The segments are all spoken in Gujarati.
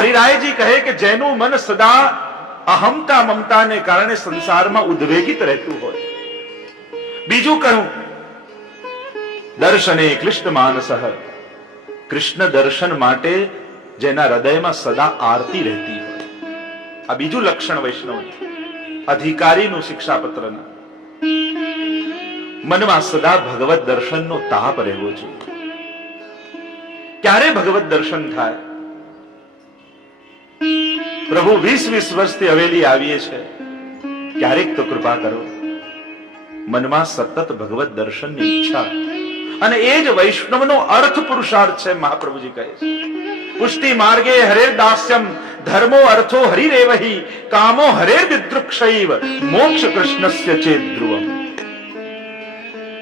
હરિરાયજી કહે કે જેનું મન સદા અહમતા મમતાને કારણે સંસારમાં ઉદ્વેગિત રહેતું હોય. બીજું કહું, દર્શને ક્લિષ્ટ માનસઃ, કૃષ્ણ દર્શન માટે જેના હૃદયમાં સદા આરતી રહેતી હોય. આ બીજું લક્ષણ વૈષ્ણવ અધિકારીનું શિક્ષાપત્રના મનમાં સદા ભગવત દર્શનનો તાપ રહેવો જોઈએ. ક્યારે ભગવત દર્શન થાય? પ્રભુ 20-20 વર્ષથી હવેલી આવીએ છે, ક્યારેક તો કૃપા કરો, મનમાં સતત ભગવત દર્શનની ઈચ્છા. અને એ જ વૈષ્ણવનો અર્થ પુરુષાર્થ છે. મહાપ્રભુજી કહે છે, પુષ્ટિ માર્ગે હરેર દાસ્યમ ધર્મો અર્થો હરિરેવહી કામો હરેર દિદૃક્ષૈવ મોક્ષ કૃષ્ણસ્ય ચેત ધ્રુવમ.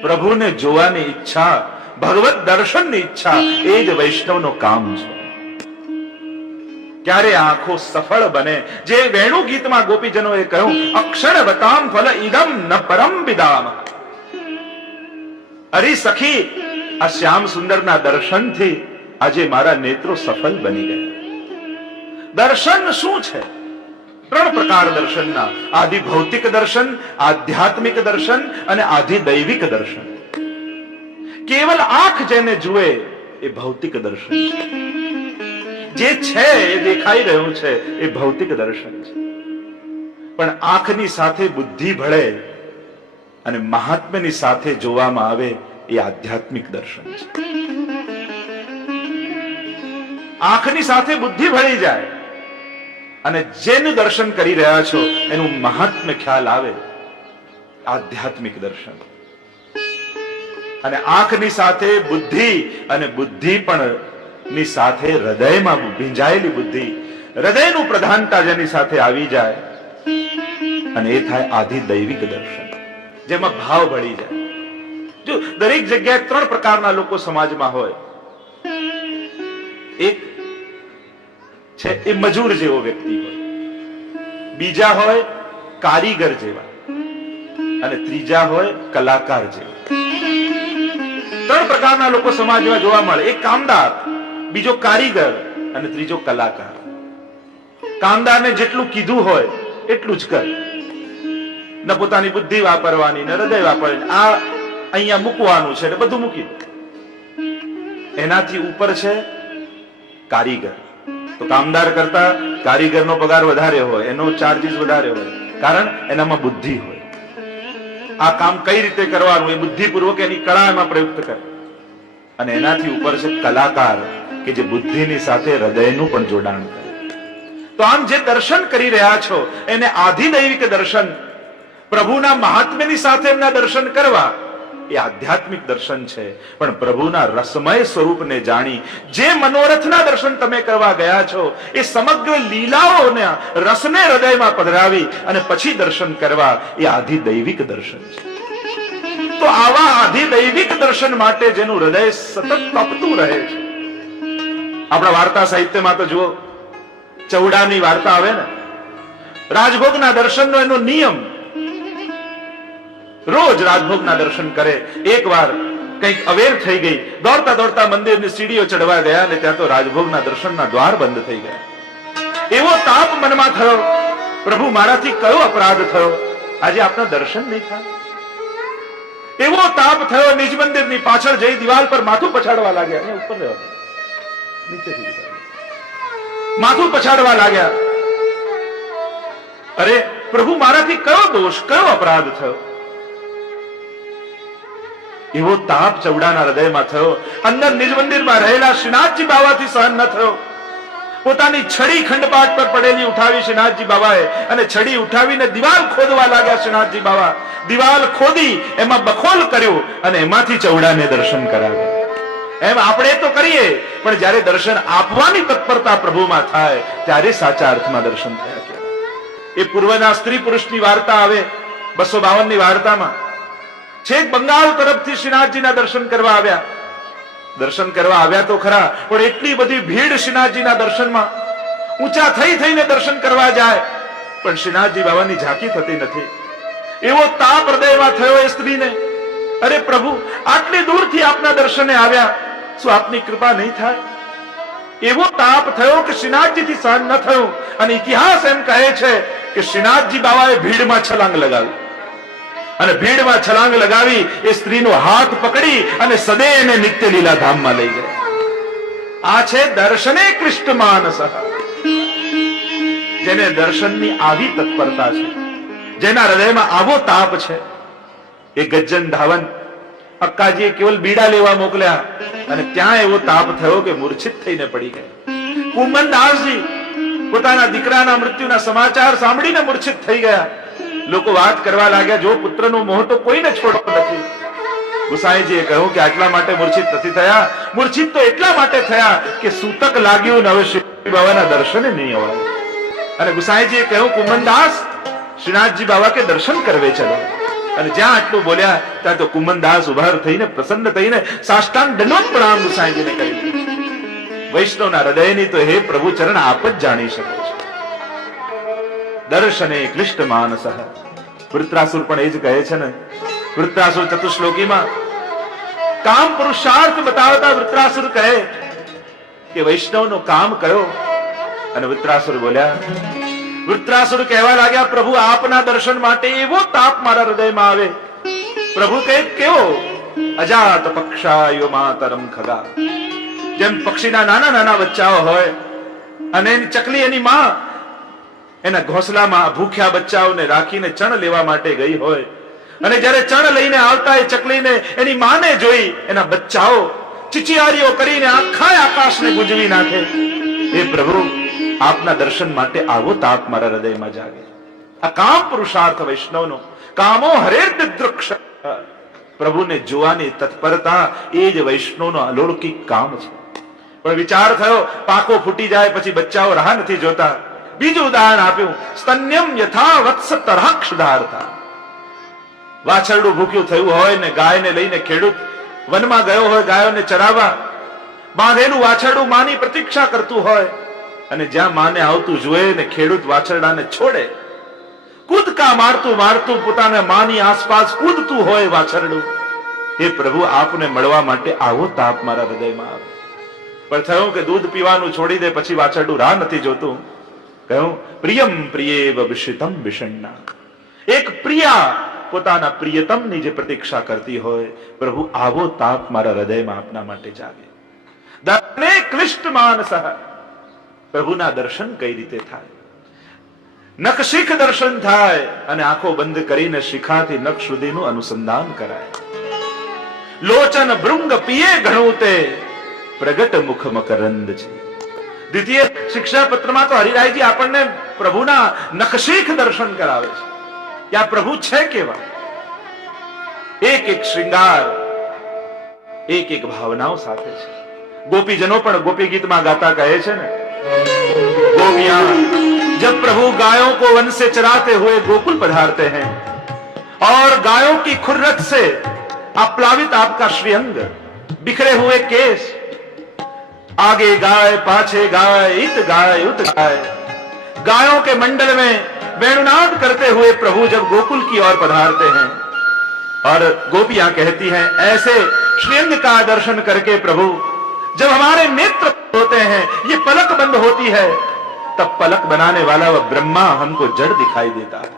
પ્રભુને જોવાની ઈચ્છા, ભગવત દર્શનની ઈચ્છા, એ જ વૈષ્ણવનો કામ છે. ક્યારે આંખો સફળ બને? જે વેણુ ગીતમાં ગોપીજનોએ કહ્યું, અક્ષરવતામ ફલ ઇદમ ન પરમ વિદામ. અરે સખી, આ શ્યામ સુંદરના દર્શનથી આજે મારા નેત્રો સફળ બની ગયા. દર્શન શું છે? 3 પ્રકાર દર્શનના: આદિ ભૌતિક દર્શન, આધ્યાત્મિક દર્શન અને આદિ દૈવિક દર્શન. કેવલ આંખ જેને જુએ એ ભૌતિક દર્શન છે. જે છે એ દેખાઈ રહ્યું છે એ ભૌતિક દર્શન છે. પણ આંખની સાથે બુદ્ધિ ભળે અને મહાત્મ્યની સાથે જોવામાં આવે એ આધ્યાત્મિક દર્શન છે. આંખની સાથે બુદ્ધિ ભળી જાય અને જેનું દર્શન કરી રહ્યા છો એનું મહાત્મ્ય ખ્યાલ આવે, આધ્યાત્મિક દર્શન. અને આંખની સાથે બુદ્ધિ, અને બુદ્ધિ પણ ની સાથે હૃદયમાં ભીંજાયેલી બુદ્ધિ, હૃદયનું પ્રધાનતા જેની સાથે આવી જાય, અને એ થાય આધિ દૈવિક દર્શન, જેમાં ભાવ ભળી જાય. જો દરેક જગ્યાએ 3 પ્રકારના લોકો સમાજમાં હોય. એક છે એ મજૂર જેવો વ્યક્તિ હોય, બીજા હોય કારીગર જેવા, અને ત્રીજા હોય કલાકાર જેવા. 3 પ્રકારના લોકો સમાજમાં જોવા મળે. એક કામદાર, બીજો કારીગર અને ત્રીજો કલાકાર. કામદારને જેટલું કીધું હોય એટલું જ કરે, ન પોતાની બુદ્ધિ વાપરવાની, ન હૃદય વાપરવાની. આ અહીંયા મૂકવાનું છે એટલે બધું મૂકી દે. એનાથી ઉપર છે કારીગર. તો કામદાર કરતા કારીગરનો પગાર વધારે હોય, એનો ચાર્જીસ વધારે હોય, કારણ એનામાં બુદ્ધિ હોય. આ કામ કઈ રીતે કરવાનું એ બુદ્ધિપૂર્વક એની કળા એમાં પ્રયુક્ત કરે. અને એનાથી ઉપર છે કલાકાર, કે જે બુદ્ધિની સાથે હૃદયનું પણ જોડાણ કરે. તો આમ જે દર્શન કરી રહ્યા છો એને આધિદૈવિક દર્શન, પ્રભુના મહાત્મ્યની સાથે એમના દર્શન કરવા, એ આધ્યાત્મિક દર્શન છે. પણ પ્રભુના રસમય સ્વરૂપને જાણી જે મનોરથના દર્શન તમે કરવા ગયા છો, એ સમગ્ર લીલાઓના રસને હૃદયમાં પધરાવી અને પછી દર્શન કરવા, એ આધિદૈવિક દર્શન છે. તો આવા આધિદૈવિક દર્શન માટે જેનું હૃદય સતત તપતું રહે છે. આપણા વાર્તા સાહિત્યમાં તો જુઓ, ચૌડાની વાર્તા આવે ને, રાજભોગના દર્શનનો એનો નિયમ, રોજ રાજભોગના દર્શન કરે. એકવાર કંઈક અવેર થઈ ગઈ, દોડતા દોડતા મંદિરની સીડીઓ ચડવા ગયા અને ત્યાં તો રાજભોગના દર્શનના દ્વાર બંધ થઈ ગયા. એવો તાપ મનમાં થયો, પ્રભુ મારાથી કયો અપરાધ થયો, આજે આપના દર્શન નહીં થાય. એવો તાપ થયો, નિજ મંદિરની પાછળ જઈ દિવાલ પર માથું પછાડવા લાગ્યા. ઉપર નીચેથી માથું પછાડવા લાગ્યા. અરે પ્રભુ મારાથી કયો દોષ, કયો અપરાધ થયો? એવો તાપ ચૌડાના હૃદયમાં થયો. અંદર નિજ મંદિરમાં રહેલા શ્રીનાથજી બાવાથી સહન ન થયો. પોતાની છડી ખંડપાટ પર પડેલી ઉઠાવી શ્રીનાથજી બાવાએ, અને છડી ઉઠાવીને દિવાલ ખોદવા લાગ્યા શ્રીનાથજી બાવા. દિવાલ ખોદી એમાં બખોલ કર્યો અને એમાંથી ચૌડાને દર્શન કરાવ્યા. એમ આપણે તો કરીએ, પણ જ્યારે દર્શન આપવાની તત્પરતા પ્રભુમાં થાય ત્યારે સાચા અર્થમાં દર્શન થયા. એ પૂર્વના સ્ત્રી પુરુષની વાર્તા આવે 252 ની વાર્તામાં. છેક બંગાળ તરફથી શ્રીનાથજીના દર્શન કરવા આવ્યા. દર્શન કરવા આવ્યા તો ખરા, પણ એટલી બધી ભીડ શ્રીનાથજીના દર્શનમાં, ઊંચા થઈને દર્શન કરવા જાય, પણ શ્રીનાથજી બાવાની ઝાંકી થતી નથી. એવો તાપ હૃદયમાં થયો એ સ્ત્રીને. અરે પ્રભુ, આટલી દૂરથી આપના દર્શને આવ્યા, શું આપની કૃપા નહીં થાય? એવો તાપ થયો કે શ્રીનાથજીથી સહન ન થયું, અને ઇતિહાસ એમ કહે છે કે શ્રીનાથજી બાવાએ ભીડમાં છલાંગ લગાવી, અને ભીડમાં છલાંગ લગાવી એ સ્ત્રીનો હાથ પકડી અને સદૈવ નિત્ય લીલા ધામમાં લઈ ગયા. આ છે દર્શને કૃષ્ણ માનસ. જેને દર્શનની આવી તત્પરતા છે, જેના હૃદયમાં આવો તાપ છે, એ ગજ્જન ધાવન અક્કાજીએ કેવલ બીડા લેવા મોકલ્યા અને ત્યાં એવો તાપ થયો કે મૂર્છિત થઈને પડી ગયા. કુંભનદાસજી પોતાના દીકરાના મૃત્યુના સમાચાર સાંભળીને મૂર્છિત થઈ ગયા. લોકો વાત કરવા લાગ્યા, જો પુત્રનો મોહ તો કોઈને છોડતો નથી. ગુસાઈજીએ કહ્યું કે આટલા માટે મૂર્છિત નથી થયા, મૂર્છિત તો એટલા માટે થયા કે સૂતક લાગ્યું ને હવે શ્રી બાબાના દર્શને નહીં અવાય. અને ગુસાઈજીએ કહ્યું, કુંભનદાસ શ્રીનાથજી બાબા કે દર્શન કરવે ચલો. અને જ્યાં આટલું બોલ્યા ત્યાં તો કુંભનદાસ ઉભાર થઈને પ્રસન્ન થઈને સાષ્ટાંગ દંડવત પ્રણામ ગુસાઈજીને કરી. વૈષ્ણવના હૃદયની તો હે પ્રભુ ચરણ આપ જ જાણી શકો છો. દર્શને ક્લિષ્ટ માનસ. વૃત્રાસુર પણ એ જ કહે છે ને, વૃત્રાસુર ચતુશ્લોકીમાં કામ પુરુષાર્થ બતાવતા વૃત્રાસુર કહે કે વૈષ્ણવનો કામ કયો. અને વૃત્રાસુર બોલ્યા, વૃત્રાસુર કહેવા લાગ્યા, પ્રભુ આપના દર્શન માટે એવો તાપ મારા હૃદયમાં આવે. પ્રભુ કહે, કેવો? અજાત પક્ષાયો માતરમ ખગા. જેમ પક્ષીના નાના નાના બચ્ચાઓ હોય અને ચકલી એની માં એના ઘોંસલામાં ભૂખ્યા બચ્ચાઓને રાખીને ચણ લેવા માટે ગઈ હોય, અને જ્યારે ચણ લઈને આવતા એ ચકલીને એની માને જોઈ એના બચ્ચાઓ ચીચિયારીઓ કરીને આખા આકાશને ગુંજવી નાખે. એ પ્રભુ આપના દર્શન માટે આવો તાપ મારા હૃદયમાં જાગે. આ કામ પુરુષાર્થ વૈષ્ણવનો. કામો હરેર્દૃક્ષ. પ્રભુને જોવાની તત્પરતા એ જ વૈષ્ણવનો અલૌકિક કામ છે. પણ વિચાર થયો, પાકો ફૂટી જાય પછી બચ્ચાઓ રાહ નથી જોતા. બીજું ઉદાહરણ આપ્યું, સ્તન્યમ યથા વત્સ તરાક્ષધારતા. વાછરડું ભૂખ્યું થયું હોય ને ગાયને લઈને ખેડૂત વનમાં ગયો હોય ગાયોને ચરાવવા. બાંધેલું વાછરડું માની પ્રતીક્ષા કરતું હોય, અને જ્યાં માને આવતું જોયે ને ખેડૂત વાછરડાને છોડે. કૂદકા મારતું મારતું પોતાના માની આસપાસ કૂદતું હોય વાછરડું. હે પ્રભુ, આપને મળવા માટે આવો તાપ મારા હૃદયમાં આવે. પણ થયું કે દૂધ પીવાનું છોડી દે પછી વાછરડું રાહ નથી જોતું. કહ્યું, પ્રિયમ પ્રિયેવ વિષિતમ વિષણ્ણા. એક પ્રિયા પોતાના પ્રિયતમની જે પ્રતીક્ષા કરતી હોય, પ્રભુ આવો તાપ મારા હૃદયમાં આપના માટે જાગે. દર્શને ક્લિષ્ટ માનસ. પ્રભુના દર્શન કઈ રીતે થાય? નખ શિખ દર્શન થાય અને આંખો બંધ કરીને શિખાથી નખ સુધીનું અનુસંધાન કરાય. લોચન ભૃંગ પીએ ઘણું તે પ્રગટ મુખ મકરંદ છે. દ્વિતીય શિક્ષા પત્રમાં તો હરિરાયજી આપણને પ્રભુના નખશીખ દર્શન કરાવે છે કે આ પ્રભુ છે કેવા. એક એક શ્રૃંગાર એક એક ભાવનાઓ સાથે છે. ગોપીજનો પણ ગોપી ગીતમાં ગાતા કહે છે ને, गोपियां जब प्रभु गायों को वन से चराते हुए गोकुल पधारते हैं और गायों की खुर्रत से आप्लावित आपका श्रीअंग, बिखरे हुए केस, आगे गाय पाछे गाय, इत गाय उत गाय, गायों के मंडल में वेणुनाद करते हुए प्रभु जब गोकुल की ओर पधारते हैं और गोपियां कहती हैं, ऐसे श्रीअंग का दर्शन करके प्रभु जब हमारे नेत्र होते हैं, ये पलक बंद होती है, तब पलक बनाने वाला वह ब्रह्मा हमको जड़ दिखाई देता है.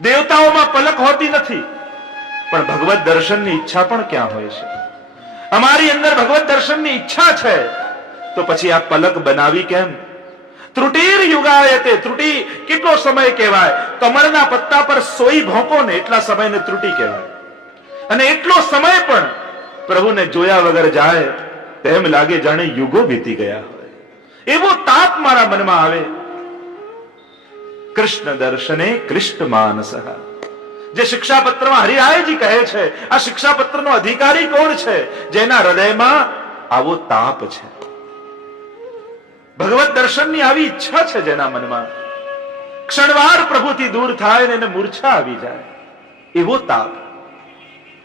देवताओं में पलक होती નથી, પણ ભગવત દર્શનની ઈચ્છા પણ ક્યાં હોય છે? અમારી અંદર ભગવત દર્શનની ઈચ્છા છે તો પછી આ પલક બનાવી કેમ? ત્રુટીર યુગાયતે. ત્રુટી કેટલો સમય કહેવાય? કમળના પત્તા પર સોઈ ભોંકો ને એટલા સમયને ત્રુટી કહેવાય. અને એટલો સમય પણ પ્રભુને જોયા વગર જાય તેમ લાગે જાણે યુગો વીતી ગયા હોય. એવો તાપ મારા મનમાં આવે. કૃષ્ણ દર્શને કૃષ્ણ માનસ. જે શિક્ષાપત્રમાં હરિરાયજી કહે છે, આ શિક્ષાપત્રનો અધિકારી કોણ છે? જેના હૃદયમાં આવો તાપ છે, ભગવત દર્શનની આવી ઈચ્છા છે, જેના મનમાં ક્ષણવાર પ્રભુથી દૂર થાય ને એને મૂર્છા આવી જાય, એવો તાપ.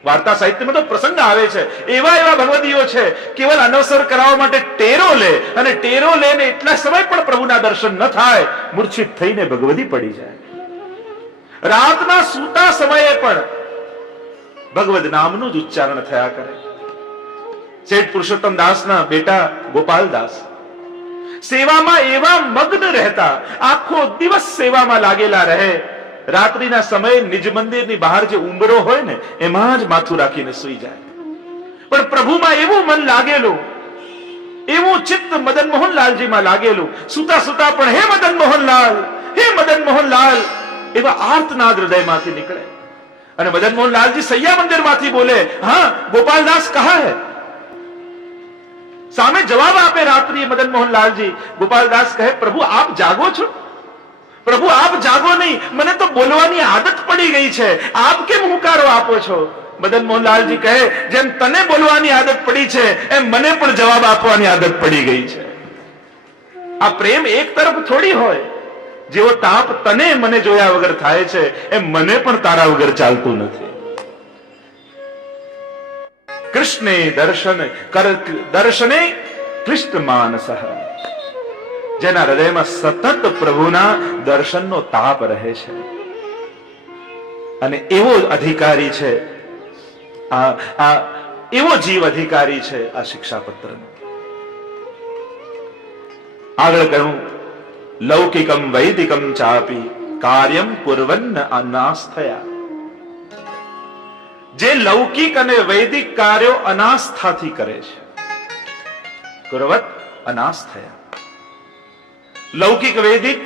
વાર્તા સાહિત્યમાં તો પ્રસંગ આવે છે, એવા એવા ભગવદીઓ છે કેવલ અનવસર કરાવવા માટે ટેરો લે, અને ટેરો લે ને એટલા સમય પણ પ્રભુના દર્શન ન થાય, મૂર્છિત થઈને ભગવદી પડી જાય. રાતના સૂતા સમયે પણ ભગવદ નામનું જ ઉચ્ચારણ થયા કરે. શેઠ પુરુષોત્તમ દાસના બેટા ગોપાલદાસ સેવામાં એવા મગ્ન રહેતા, આખો દિવસ સેવામાં લાગેલા રહે. રાત્રિના સમયે નિજ મંદિરની બહાર જે ઉંબરો હોય ને એમાં જ માથું રાખીને સૂઈ જાય. પણ પ્રભુમાં એવું મન લાગેલું, એવું ચિત્ત મદન મોહનલાલજીમાં લાગેલું, સુતા સુતા પણ હે મદન મોહનલાલ, હે મદન મોહનલાલ એવા આર્તનાદ હૃદયમાંથી નીકળે. અને મદન મોહનલાલજી સૈયા મંદિરમાંથી બોલે, હા ગોપાલદાસ કહા હૈ. સામે જવાબ આપે રાત્રિએ મદન મોહનલાલજી. ગોપાલદાસ કહે, પ્રભુ આપ જાગો છો? પ્રભુ આપ જાગો નહીં, મને તો બોલવાની આદત પડી ગઈ છે, આપ કેમ હુંકારો આપો છો? મદન મોહનલાલજી કહે, જેમ તને બોલવાની આદત પડી છે એમ મને પણ જવાબ આપવાની આદત પડી ગઈ છે. આ પ્રેમ એક તરફ થોડી હોય. જેવો તાપ તને મને જોયા વગર થાય છે એમ મને પણ તારા વગર ચાલતું નથી. કૃષ્ણે દર્શને ક્લિષ્ટ માનસ, જેના હૃદયમાં સતત પ્રભુના દર્શનનો તાપ રહે છે. અને એવો અધિકારી છે, એવો જીવ અધિકારી છે આ શિક્ષાપત્રનો. આગળ કહ્યું, લૌકિકમ વૈદિકમ ચાપી કાર્યમ કુર્વન્ન અનાસ્થયા. જે લૌકિક અને વૈદિક કાર્યો અનાસ્થાથી કરે છે, કુર્વત અનાસ્થયા. લૌકિક વૈદિક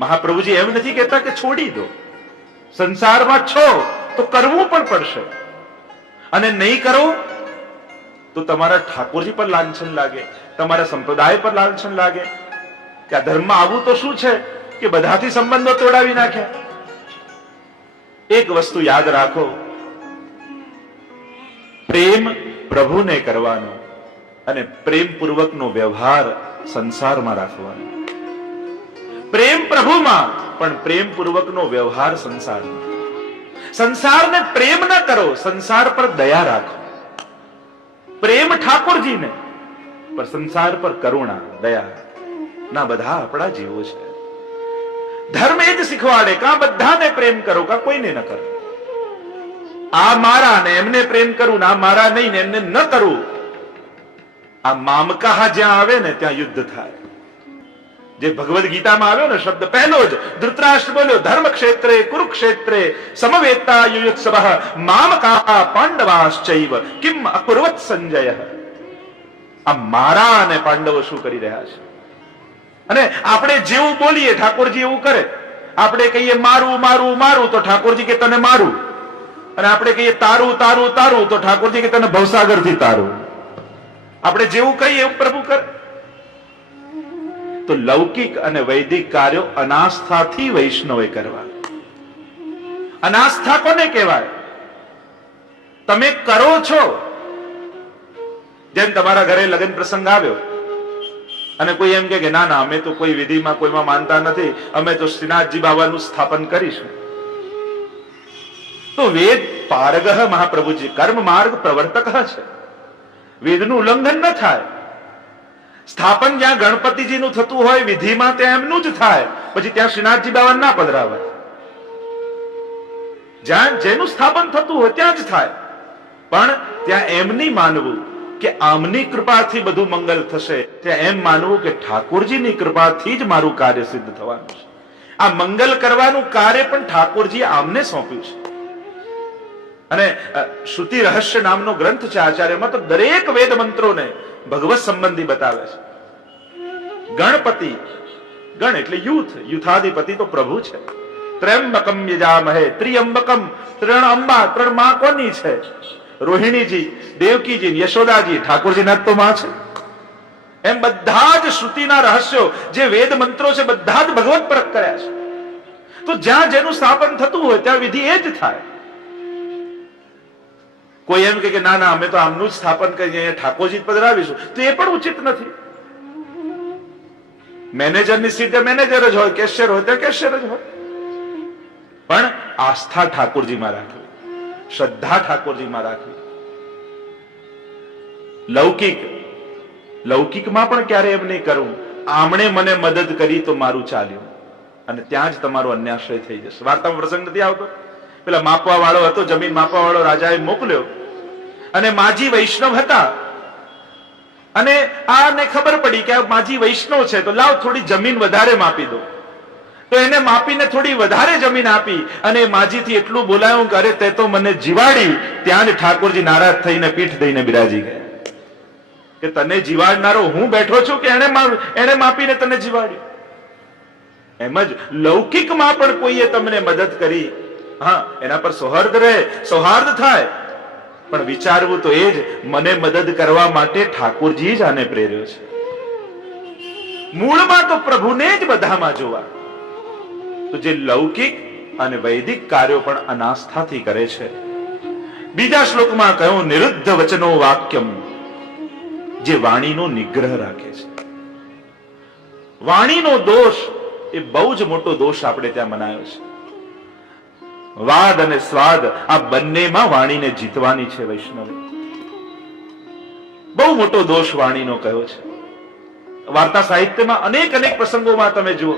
મહાપ્રભુજી એમ નથી કહેતા કે છોડી દો, સંસારમાં છો તો કરવું પણ પડશે, અને નહીં કરો તો તમારા ઠાકોરજી પર લાંછન લાગે, તમારા સંપ્રદાય પર લાંછન લાગે કે આ ધર્મમાં આવું તો શું છે કે બધાથી સંબંધો તોડાવી નાખ્યા. એક વસ્તુ યાદ રાખો, પ્રેમ પ્રભુને કરવાનો અને પ્રેમપૂર્વકનો વ્યવહાર સંસારમાં રાખવાનો. પ્રેમ પ્રભુમાં પણ પ્રેમપૂર્વકનો વ્યવહાર સંસારમાં. સંસારને પ્રેમ ન કરો, સંસાર પર દયા રાખો. પ્રેમ ઠાકોરજીને, પણ સંસાર પર કરુણા, દયા. ના બધા આપણા જીવો છે. ધર્મ એ જ શીખવાડે, કાં બધાને પ્રેમ કરો કાં કોઈને ન કરો. આ મારા ને એમને પ્રેમ કરું, આ મારા નહીં ને એમને ન કરવું. આ મામકાહ જ્યાં આવે ને ત્યાં યુદ્ધ થાય. જે ભગવદ ગીતામાં આવ્યો ને શબ્દ પહેલો જ, ધૃતરાષ્ટ્ર બોલ્યો, ધર્મ ક્ષેત્રે કુરુક્ષેત્રે સમવેતા યુયુત્સવઃ મામકાહ પાંડવાશ્ચૈવ કિમ અકુર્વત સંજય. આ મારા અને પાંડવો શું કરી રહ્યા છે? અને આપણે જેવું બોલીએ ઠાકોરજી એવું કરે. આપણે કહીએ મારું મારું મારું તો ઠાકોરજી કે તને મારું, અને આપણે કહીએ તારું તારું તારું તો ઠાકોરજી કે તને ભવસાગરથી તારું. આપણે જેવું કહીએ એવું પ્રભુ કરે. તો લૌકિક અને વૈદિક કાર્યો અનાસ્થાથી વૈષ્ણવે કરવા. અનાસ્થા કોને કહેવાય? તમે કરો છો. જેમ તમારા ઘરે લગ્ન પ્રસંગ આવ્યો અને કોઈ એમ કે ના ના અમે તો કોઈ વિધિમાં કોઈમાં માનતા નથી, અમે તો શ્રીનાથજી બાબાનું સ્થાપન કરીશું. તો વેદ પારગહ મહાપ્રભુજી કર્મ માર્ગ પ્રવર્તક છે. વેદનું ઉલ્લંઘન ન થાય. સ્થાપન જ્યાં ગણપતિજીનું થતું હોય વિધિમાં ત્યાં એમનું જ થાય, પછી ત્યાં શ્રીનાથજી બાબા ના પધરાવાય. જ્યાં જેનું સ્થાપન થતું હોય ત્યાં જ થાય. પણ ત્યાં એમ નહીં માનવું કે આમની કૃપાથી બધું મંગલ થશે, ત્યાં એમ માનવું કે ઠાકોરજીની કૃપાથી જ મારું કાર્ય સિદ્ધ થવાનું છે. આ મંગલ કરવાનું કાર્ય પણ ઠાકોરજી આમને સોંપ્યું છે. અને શ્રુતિ રહસ્ય નામનો ગ્રંથ છે આચાર્યમાં, તો દરેક વેદ મંત્રોને ભગવત સંબંધી બતાવે છે. ગણપતિ, ગણ એટલે યુથ, યુથાધિપતિ તો પ્રભુ છે. ત્ર્યંબકમ યજામહે ત્રિયંબકમ, ત્રણ અંબા, ત્રણ માં કોની છે? રોહિણીજી, દેવકીજી, યશોદાજી, ઠાકોરજીના તો માં છે. એમ બધા જ શ્રુતિના રહસ્યો જે વેદ મંત્રો છે બધા જ ભગવત પરક કર્યા છે. તો જ્યાં જેનું સ્થાપન થતું હોય ત્યાં વિધિ એ જ થાય. કોઈ એમ કે ના ના અમે તો આમનું જ સ્થાપન કરીને ઠાકોરજી પધરાવીશું, તો એ પણ ઉચિત નથી. મેનેજરની સીટે મેનેજર જ હોય, કેશિયર હોય તો કેશિયર જ હોય. પણ આસ્થા ઠાકોરજીમાં રાખવી, શ્રદ્ધા ઠાકોરજીમાં રાખવી. લૌકિકમાં પણ ક્યારે એમ નહીં કરવું આમણે મને મદદ કરી તો મારું ચાલ્યું, અને ત્યાં જ તમારો અન્યાશ્રય થઈ જશે. વાર્તામાં પ્રસંગ નથી આવતો? પેલા માપવા વાળો હતો, જમીન માપવા વાળો રાજાએ મોકલ્યો, અને માજી વૈષ્ણવ હતા. અને આને ખબર પડી કે આ માજી વૈષ્ણવ છે, તો લાવ થોડી જમીન વધારે માપી દો. તો એને માપીને થોડી વધારે જમીન આપી અને માજીથી એટલું બોલાયું કે અરે તે તો મને જીવાડી. ત્યાં જ ઠાકોરજી નારાજ થઈને પીઠ દઈને બિરાજી ગયા કે તને જીવાડનારો હું બેઠો છું કે એને માપીને તને જીવાડ્યું. એમ જ લૌકિકમાં પણ કોઈએ તમને મદદ કરી, હા, એના પર સૌહાર્દ થાય, પણ વિચારવું તો એ જ મને મદદ કરવા માટે ઠાકોરજી જ આને પ્રેર્યો છે. મૂળમાં તો પ્રભુને જ બધામાં જોવા. તો જે લૌકિક અને વૈદિક કાર્યો પણ અનાસ્થાથી કરે છે. બીજા શ્લોકમાં કહ્યું નિરુદ્ધ વચનો વાક્યમ, જે વાણીનો નિગ્રહ રાખે છે. વાણીનો દોષ એ બહુ જ મોટો દોષ આપણે ત્યાં મનાયો છે. વાદ અને સ્વાદ આ બંનેમાં વાણીને જીતવાની છે વૈષ્ણવે. બહુ મોટો દોષ વાણીનો કયો છે. વાર્તા સાહિત્યમાં અનેક પ્રસંગોમાં તમે જુઓ.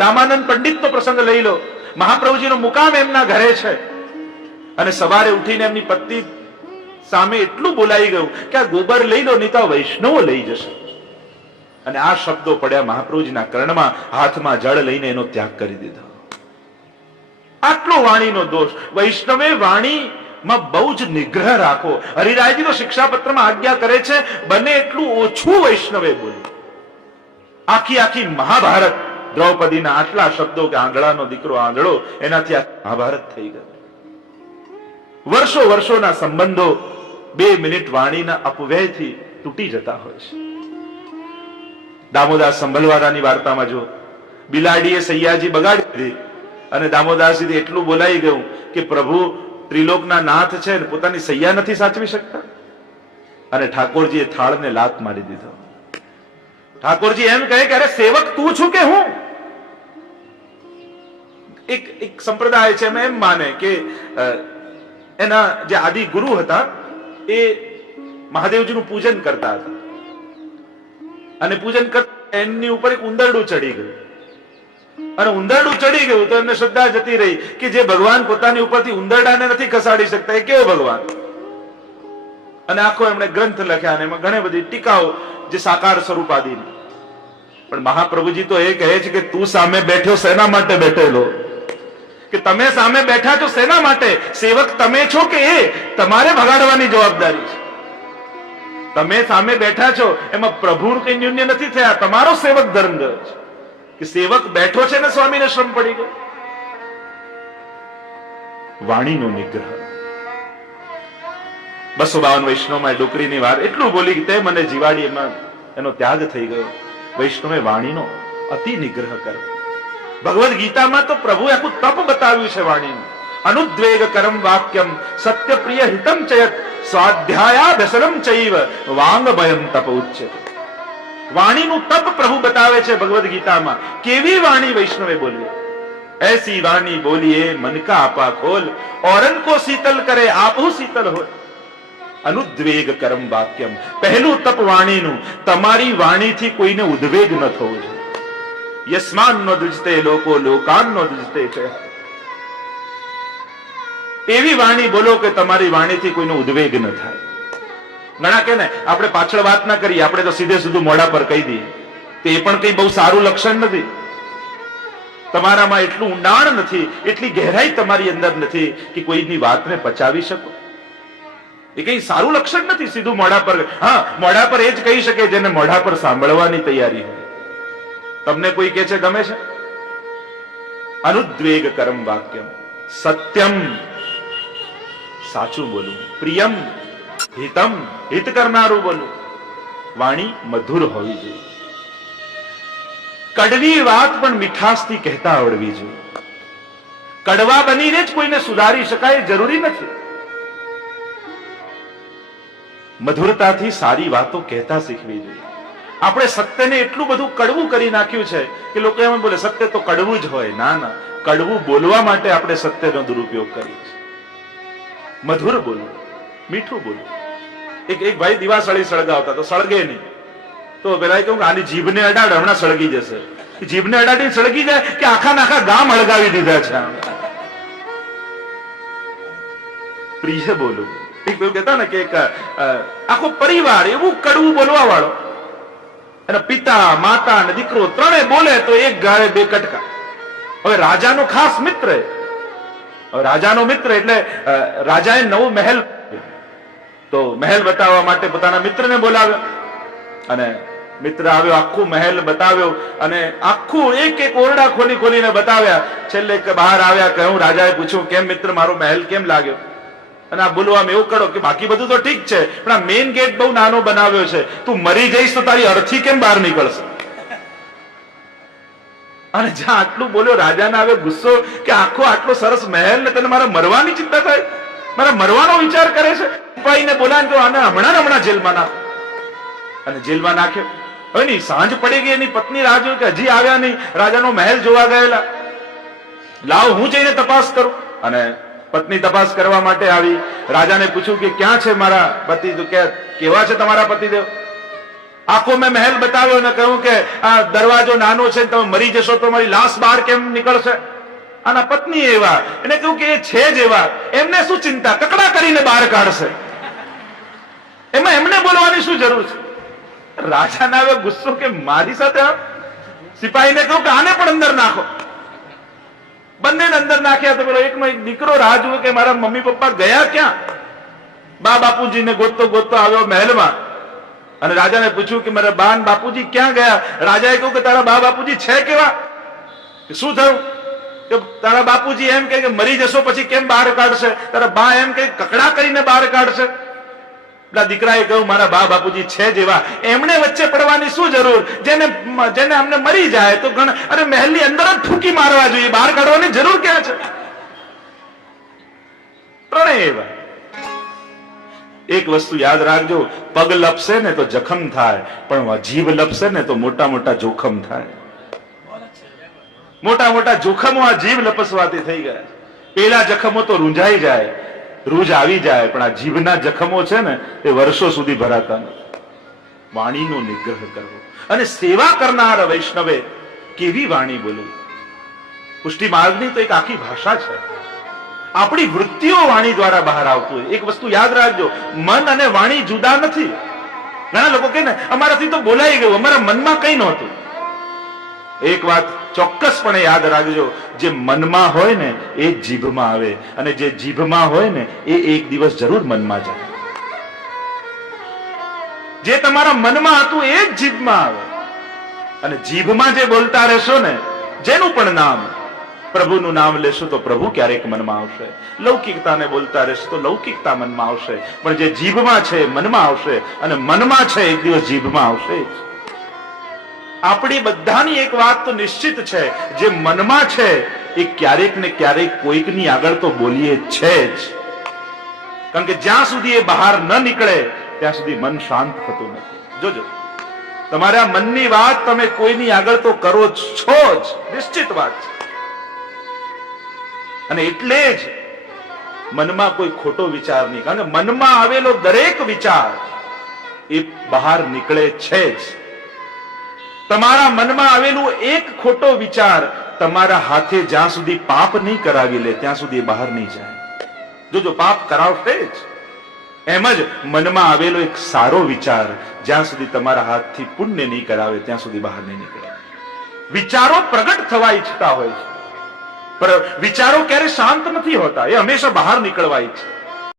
રામાનંદ પંડિતનો પ્રસંગ લઈ લો. મહાપ્રભુજીનો મુકામ એમના ઘરે છે અને સવારે ઉઠીને એમની પત્ની સામે એટલું બોલાઈ ગયું કે આ ગોબર લઈ લો, નહીં તો વૈષ્ણવો લઈ જશે. અને આ શબ્દો પડ્યા મહાપ્રભુજીના કર્ણમાં. હાથમાં જળ લઈને એનો ત્યાગ કરી દીધો. આટલો વાણીનો દોષ. વૈષ્ણવે વાણીમાં બહુ જ નિગ્રહ રાખો. હરિરાયજી તો શિક્ષાપત્રમાં આજ્ઞા કરે છે બને એટલું ઓછું વૈષ્ણવે બોલ્યું. આખી મહાભારત દ્રૌપદીના આટલા શબ્દો કે આંધળાનો દીકરો આંધળો, એનાથી આ મહાભારત થઈ ગયું. વર્ષોના સંબંધો 2 મિનિટ વાણીના અપવ્યયથી તૂટી જતા હોય છે. દામોદાસ સંભલવાળાની વાર્તામાં જો બિલાડીએ સૈયાજી બગાડી દીધી અને દામોદાસજી એટલું બોલાઈ ગયું કે પ્રભુ ત્રિલોકના નાથ છે ને પોતાની સૈયા નથી સાચવી શકતા. અને ઠાકોરજીએ થાળને લાત મારી દીધો. ઠાકોરજી એમ કહે કે અરે સેવક તું છું કે હું? એક સંપ્રદાય છે એમ માને કે એના જે આદિ ગુરુ હતા એ મહાદેવજીનું પૂજન કરતા હતા અને પૂજન કરતા એમની ઉપર એક ઉંદરડું ચડી ગયું. અને ઉંદરડું ચડી ગયું તો એમને શ્રદ્ધા જતી રહી કે જે ભગવાન પોતાની ઉપરથી ઉંદરડાને નથી ખસાડી શકતા એ કેવો ભગવાન? અને આખો એમણે ગ્રંથ લખ્યા અને એમાં ઘણી બધી ટીકાઓ જે સાકાર સ્વરૂપ આદિની. પણ મહાપ્રભુજી તો એ કહે છે કે તું સામે બેઠો શેના માટે બેઠેલો? કે તમે સામે બેઠા છો શેના માટે? સેવક તમે છો કે એ? તમારે ભગાડવાની જવાબદારી છે. તમે સામે બેઠા છો એમાં પ્રભુ કઈ ન્યૂન્ય નથી થયા. તમારો સેવક ધર્મ ગયો છે કે સેવક બેઠો છે ને સ્વામીને શ્રમ પડી ગયો. વાણીનો નિગ્રહ. 252 વૈષ્ણવમાં ડોકરીની વાર એટલું બોલી કે તે મને જીવાડી, એમાં એનો ત્યાગ થઈ ગયો. વૈષ્ણવે વાણીનો અતિ નિગ્રહ કર્યો. ભગવદ ગીતામાં તો પ્રભુ આખું તપ બતાવ્યું છે વાણીનું. અનુદ્વેગ કરમ વાક્યમ સત્ય પ્રિય હિતમ ચયત સ્વાધ્યાયાભ્યસનમ ચૈવ વાંગ ભયમ તપ ઉચ્ચતે. વાણીનું તપ પ્રભુ બતાવે છે ભગવદ ગીતામાં. કેવી વાણી વૈષ્ણવે બોલી? ऐसी वाणी बोलिए मन का आपा खोल, औरन को शीतल करे आपहु शीतल हो. અનુદ્વેગ કરમ વાક્યમ. પહેલું તપ વાણીનું. તમારી વાણીથી કોઈને ઉદ્વેગ ન થવો જોઈએ. યસ્માન નો દુજતે લોકો લોકાન નો દુજતે છે. એવી વાણી બોલો કે તમારી વાણીથી કોઈનો ઉદ્વેગ ન થાય. ઘણા કે ને આપણે પાછળ વાત ના કરીએ, આપણે તો સીધે સીધું મોઢા પર કહી દઈએ. તે પણ કઈ બહુ સારું લક્ષણ નથી. તમારામાં એટલું ઊંડાણ નથી, એટલી ગહેરાઈ તમારી અંદર નથી કે કોઈની વાતને પચાવી શકો. એ કઈ સારું લક્ષણ નથી. સીધું મોઢા પર, હા, મોઢા પર એ જ કહી શકે જેને મોઢા પર સાંભળવાની તૈયારી હોય. તમને કોઈ કહે છે ગમે છે? અનુદ્વેગ કરમ વાક્યમ સત્યમ, સાચું બોલવું. પ્રિયમ હિતમ, હિત કરનારું બોલવું. વાણી મધુર હોવી જોઈએ. કડવી વાત પણ મીઠાશથી કહેતા આવડવી જોઈએ. કડવા બનીને જ કોઈને સુધારી શકાય જરૂરી નથી. મધુરતાથી સારી વાતો કહેતા શીખવી જોઈએ. આપણે સત્યને એટલું બધું કડવું કરી નાખ્યું છે કે લોકો એમ બોલે સત્ય તો કડવું જ હોય. ના ના, કડવું બોલવા માટે આપણે સત્યનો દુરુપયોગ કરીએ છીએ. મધુર બોલવું, મીઠું બોલવું. એક ભાઈ દિવાસળી સળગાવતા તો સળગે નહીં. તો પેલા કહું કે આની જીભને અડાડ, હમણાં સળગી જશે. જીભને અડાડીને સળગી જાય કે આખા ગામ હળગાવી દીધા છે. પ્રિય બોલવું, એક એવું કહેતા ને કે એક આખો પરિવાર એવું કડવું બોલવા વાળો, અને પિતા માતા અને દીકરો ત્રણે બોલે તો એક ગાળે બે કટકા. હવે રાજાનો ખાસ મિત્ર, હવે રાજાનો મિત્ર એટલે રાજાએ નવો મહેલ, તો મહેલ બતાવવા માટે પોતાના મિત્રને બોલાવ્યો, અને મિત્ર આવ્યો, આખું મહેલ બતાવ્યો, અને આખું એક એક ઓરડા ખોલી ખોલીને બતાવ્યા. છેલ્લે બહાર આવ્યા, કહ્યું, રાજાએ પૂછ્યું, કેમ મિત્ર, મારો મહેલ કેમ લાગ્યો? અને આ બોલવામાં એવું કરો કે બાકી બધું તો ઠીક છે, પણ આ મેઇન ગેટ બહુ નાનો બનાવ્યો છે, તું મરી જઈશ તો તારી અર્થી કેમ બહાર નીકળશે? અને જ્યાં આટલું બોલ્યો, રાજાને આવે ગુસ્સો કે આખો આટલો સરસ મહેલ ને તને મારા મરવાની ચિંતા થાય, મારા મરવાનો વિચાર કરે છે. સિપાહીને બોલાવીને કહ્યું, આને હમણાં જેલમાં નાખો. અને જેલમાં નાખ્યો. હવે નહીં, સાંજ પડી ગઈ, એની પત્ની રાહ જોઈ કે હજી આવ્યા નહીં, રાજાનો મહેલ જોવા ગયેલા. લાવ હું જઈને તપાસ કરું. અને પત્ની તપાસ કરવા માટે આવી. રાજાને પૂછ્યું કે ક્યાં છે મારા પતિ? તો કે કેવા છે તમારા પતિદેવ? આખો મેં મહેલ બતાવ્યો ને કહ્યું કે આ દરવાજો નાનો છે, તમે મરી જશો તો મારી લાશ બહાર કેમ નીકળશે? આના પત્ની એવા, એને કહ્યું કે એ છે જ એવા, એમને શું ચિંતા, કકડા કરીને બહાર કાઢશે, એમાં એમને બોલવાની શું જરૂર છે? રાજાને આવે ગુસ્સો કે મારી સાથે. સિપાહીને કહ્યું કે આને પણ અંદર નાખો. બંનેને અંદર નાખ્યા. તો પેલો એકનો એક દીકરો રાહ જુએ કે મારા મમ્મી પપ્પા ગયા ક્યાં. બા બાપુજીને ગોતતો ગોતતો આવ્યો મહેલમાં, અને રાજાને પૂછ્યું કે મારા બા બાપુજી ક્યાં ગયા? રાજાએ કહ્યું કે તારા બા બાપુજી છે કેવા? શું થયું? કે તારા બાપુજી એમ કે મરી જશો પછી કેમ બહાર કાઢશે? તારા બા એમ કે કકડા કરીને બહાર કાઢશે. દીકરાએ કહ્યું, મારા બા બાપુજી છે જેવા, એમને વચ્ચે પડવાની શું જરૂર? જેને અમને મરી જાય તો અરે મહેલની અંદર જ ઠૂકી મારવા જોઈએ, બહાર કાઢવાની જરૂર ક્યાં છે? ત્રણેય એવા. એક વસ્તુ યાદ રાખજો, પગ લપસે ને તો જખમ થાય, પણ જીભ લપસે ને તો મોટા મોટા જોખમ થાય. મોટા મોટા જોખમો આ જીભ લપસવાથી થઈ ગયા. પેલા જખમો તો રૂંઝાઈ જાય, રૂજ આવી જાય, પણ આ જીભના જખમો છે ને એ વર્ષો સુધી ભરાતા નથી. વાણીનો નિગ્રહ કરવો, અને સેવા કરનાર વૈષ્ણવે કેવી વાણી બોલવી. પુષ્ટિ માર્ગની તો એક આખી ભાષા છે. આપણી વૃત્તિઓ વાણી દ્વારા બહાર આવતું હોય. એક વસ્તુ યાદ રાખજો, મન અને વાણી જુદા નથી. ઘણા લોકો કહે ને અમારાથી તો બોલાઈ ગયું, અમારા મનમાં કઈ નહોતું. એક વાત ચોક્કસપણે યાદ રાખજો, જે મનમાં હોય ને એ જીભમાં આવે, અને જે જીભમાં હોય ને એ એક દિવસ જરૂર મનમાં જાય. જે તમારા મનમાં હતું એ જ જીભમાં આવે, અને જીભમાં જે બોલતા રહેશો ને, જેનું પણ નામ, પ્રભુનું નામ લેશો તો પ્રભુ ક્યારેક મનમાં આવશે. લૌકિકતાને બોલતા રહેશો તો લૌકિકતા મનમાં આવશે, પણ જે જીભમાં છે મનમાં આવશે, અને મનમાં છે એક દિવસ જીભમાં આવશે જ. આપણી બધાની એક વાત તો નિશ્ચિત છે, જે મનમાં છે એ ક્યારેક ને ક્યારેક કોઈકની આગળ તો બોલીએ છે જ. કારણ કે જ્યાં સુધી એ બહાર ન નીકળે ત્યાં સુધી મન શાંત થતું નથી. જોજો, તમારા મનની વાત તમે કોઈની આગળ તો કરો છો જ, નિશ્ચિત વાત છે. અને એટલે જ મનમાં કોઈ ખોટો વિચાર નહીં, કારણ કે મનમાં આવેલો દરેક વિચાર એ બહાર નીકળે છે જ. તમારા મનમાં આવેલું એક ખોટો વિચાર તમારા હાથે જ્યાં સુધી પાપ નહીં કરાવી લે ત્યાં સુધી બહાર નહીં જાય. જો પાપ કરાવશે જ. એમ જ મનમાં આવેલો એક સારો વિચાર જ્યાં સુધી તમારા હાથથી પુણ્ય નહીં કરાવે ત્યાં સુધી બહાર નહીં નીકળે. વિચારો પ્રગટ થવા ઈચ્છતા હોય છે, પણ વિચારો ક્યારે શાંત નથી હોતા, એ હંમેશા બહાર નીકળવા ઈચ્છે.